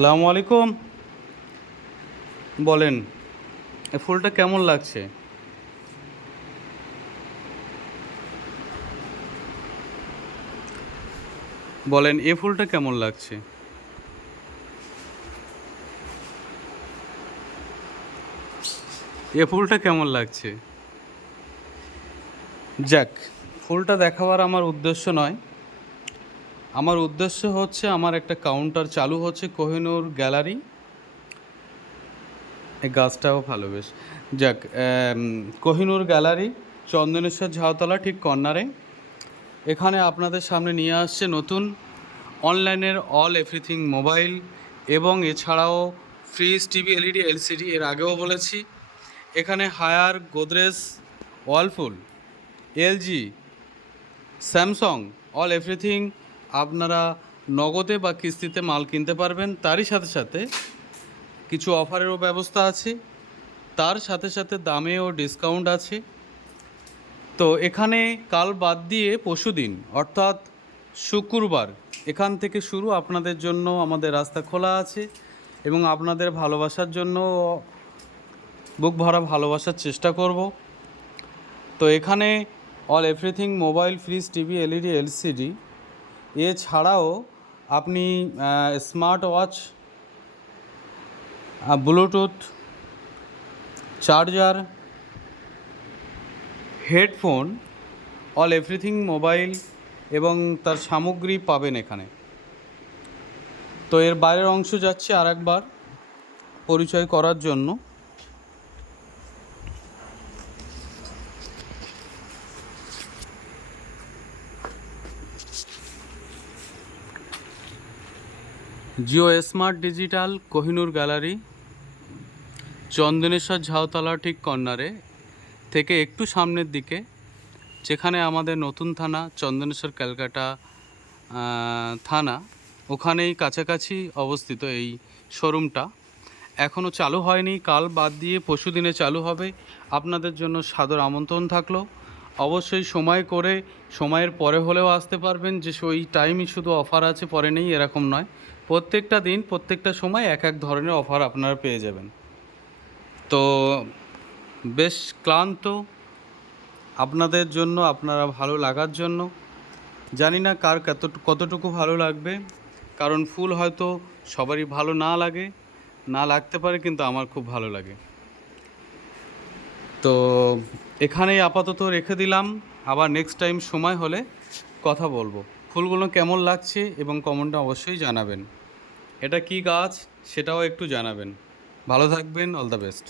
আসসালামু আলাইকুম। বলেন, এই ফুলটা কেমন লাগছে? বলেন, এই ফুলটা কেমন লাগছে? এ ফুলটা কেমন লাগছে? যাক, ফুলটা দেখাবার আমার উদ্দেশ্য নয়। আমার উদ্দেশ্য হচ্ছে আমার একটা কাউন্টার চালু হচ্ছে কোহিনূর গ্যালারি। এই গাছটাও ভালো বেশ। যাক, কোহিনূর গ্যালারি, চন্দনেশ্বর ঝাউতলা ঠিক কর্নারে। এখানে আপনাদের সামনে নিয়ে আসছে নতুন অনলাইনের অল এভরিথিং মোবাইল এবং এছাড়াও ফ্রিজ, টিভি, এলইডি, এলসিডি। এর আগেও বলেছি এখানে Haier, Godrej, Whirlpool, LG, Samsung, all everything আপনারা নগদে বা কিস্তিতে মাল কিনতে পারবেন। তারই সাথে সাথে কিছু অফারেরও ব্যবস্থা আছে, তার সাথে সাথে দামেও ডিসকাউন্ট আছে। তো এখানে কাল বাদ দিয়ে পরশুদিন অর্থাৎ শুক্রবার এখান থেকে শুরু আপনাদের জন্য আমাদের রাস্তা খোলা আছে এবং আপনাদের ভালোবাসার জন্য বুক ভরা ভালোবাসার চেষ্টা করব। তো এখানে all everything mobile, fridge, TV, LED, LCD এছাড়াও আপনি smart watch, Bluetooth, charger, headphone, all everything mobile এবং তার সামগ্রী পাবেন এখানে। তো এর বাইরের অংশ যাচ্ছে আরেকবার পরিচয় করার জন্য। Jio smart digital, Kohinoor gallery, Chandaneswar Jhautala ঠিক কর্নারে থেকে একটু সামনের দিকে, যেখানে আমাদের নতুন থানা চন্দনেশ্বর ক্যালকাটা থানা, ওখানেই কাছাকাছি অবস্থিত এই শোরুমটা। এখনও চালু হয়নি, কাল বাদ দিয়ে পরশু দিনে চালু হবে। আপনাদের জন্য সাদর আমন্ত্রণ থাকলো। অবশ্যই সময় করে, সময়ের পরে হলেও আসতে পারবেন, যে ওই টাইমই শুধু অফার আছে পরে নেই এরকম নয়। প্রত্যেকটা দিন, প্রত্যেকটা সময় এক এক ধরনের অফার আপনারা পেয়ে যাবেন। তো বেশ ক্লান্ত আপনাদের জন্য, আপনারা ভালো লাগার জন্য। জানি না কার কতটুকু ভালো লাগবে, কারণ ফুল হয়তো সবারই ভালো না লাগে, না লাগতে পারে, কিন্তু আমার খুব ভালো লাগে। তো এখানেই আপাতত রেখে দিলাম, আবার নেক্সট টাইম সময় হলে কথা বলবো। ফুলগুলো কেমন লাগছে এবং কমেন্টে অবশ্যই জানাবেন। এটা কি গাছ সেটাও একটু জানাবেন। ভালো থাকবেন, অল দ্য বেস্ট।